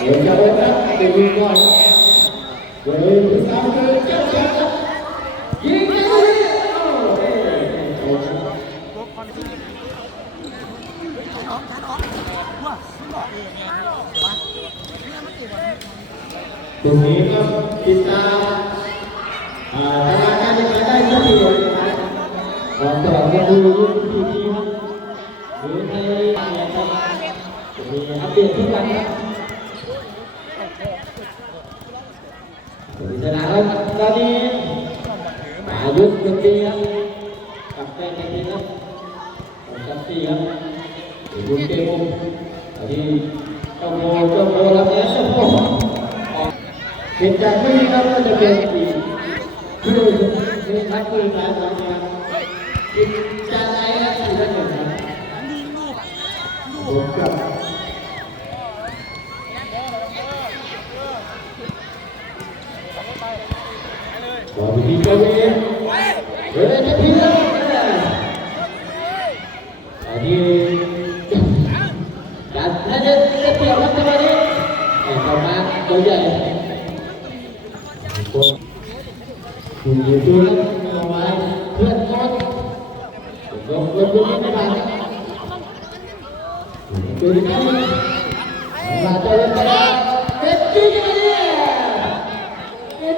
เดี๋ยวจะโอนนะเดี๋ยวยิงก่อนเดี๋ยวยิงสาม เลยเจ้าจ้ายิงไปเลยโอ้เอ้ยโอ้ยตรงนี้ก็ติดตามอ่าทางการจะได้ทุกทีนะครับก่อนต่อมาดูทีทีครับหรือในเนี่ยครับมีอัปเดตทุกวันครับสวัสดีครับตอนนี้อายุหนึ่งปีครับกับแฟนในทีครับกับสี่ครับดูเกมตอนนี้เจ้าโมเจ้าโมรับแล้วเจ้าโมเป็นใจไม่ดีครับก็จะเป็นปีคือเป็นทักคือสายสองครับกินจานไหนครับสี่ท่านหนึ่งครับผมกับ ขอพี่เจ้าเองเฮ้ยจะพี่แล้วอันนี้จัดน่าจะจะเปลี่ยนครับตอนนี้แต่ต่อมาตัวใหญ่คุณยู่ตัวแล้วเอาไว้เพื่อนก้อนยกยกตัวนี้ไม่ผ่าตัวนี้มาตัวนี้ไปเอ็ดจี้กันเนี่ย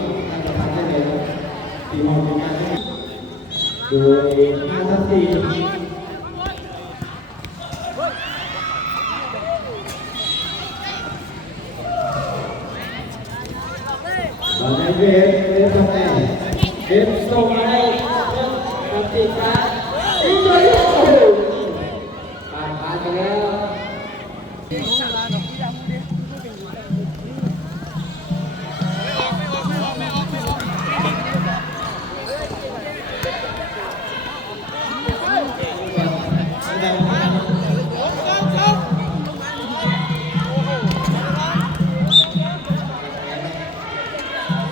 ตีมองเป็นงานที่โดยห้าทับสี่บอลในเวฟเวฟทำไงเวฟส่งมาให้ทับสี่ครับ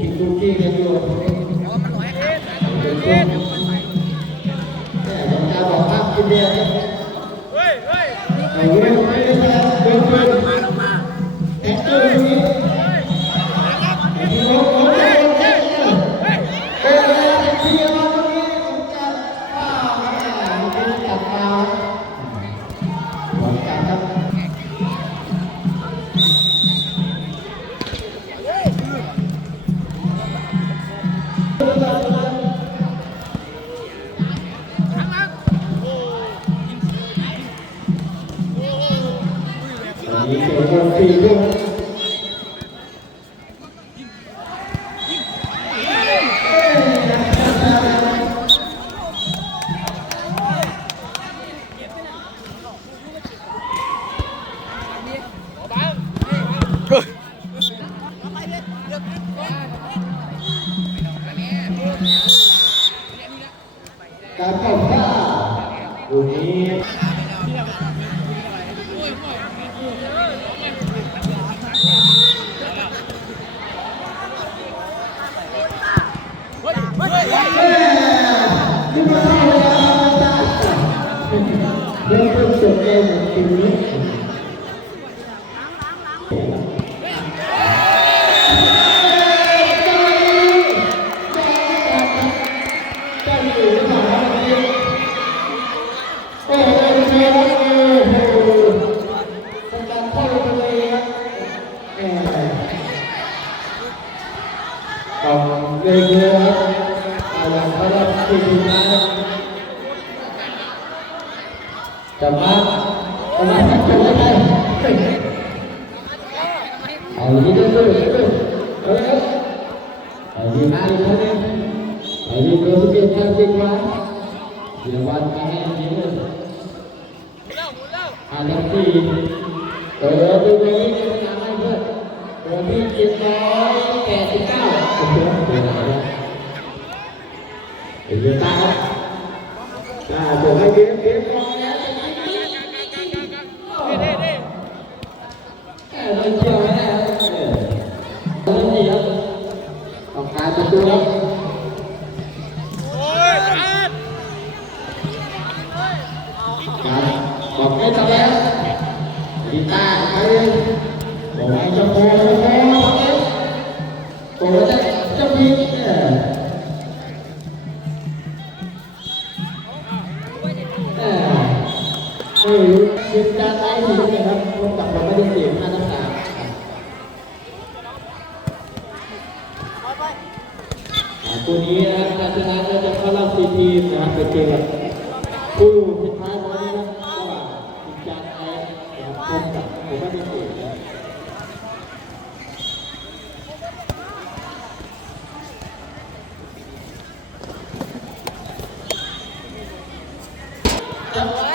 กกี้คุกกี้กันอยู่เป็นต้นแต่ยังจะบอกว่ากินเบียร์เฮ้ยเฮ้ยไอ้เรื่องไม่ได้แซ่บเดิน การเข้าท่าลูกนี้เข้าเวลาเริ่มเต้นจบเกมทีนี้ เอาอย่างเขาเรียกทีมนะครับจะมาจะมาสักจุดได้ไหมเอาดีด้วยด้วยเอาเลยครับเอาดีมากอีกครั้งนึงเอาดีตัวที่เป็นการจริงวะเดี๋ยววันมาให้ดีเลยอันดับสี่เออดูดูนี่จะทำให้เพื่อนตัวที่เจ็ดร้อยแปดสิบเก้าโอ้โหเดี๋ยวนะ เดี๋ยวตาครับอ่าเดี๋ยวให้เกมเกมก่องแล้วเออเราเชื่อไม่ได้ครับต้องการประตูครับ จิจานการไล่ทีนี่ครับพวกกับเราไม่ได้เสียค่าน้ำตาครับอ่าตัวนี้นะครับการชนะก็จะเข้ารอบสี่ทีมนะครับเป็นเกมแบคู่สุดท้ายวันนี้นะครับระหว่างทีมชาติไทยนะครับพบกับผมว่าเป็นเกนะครับ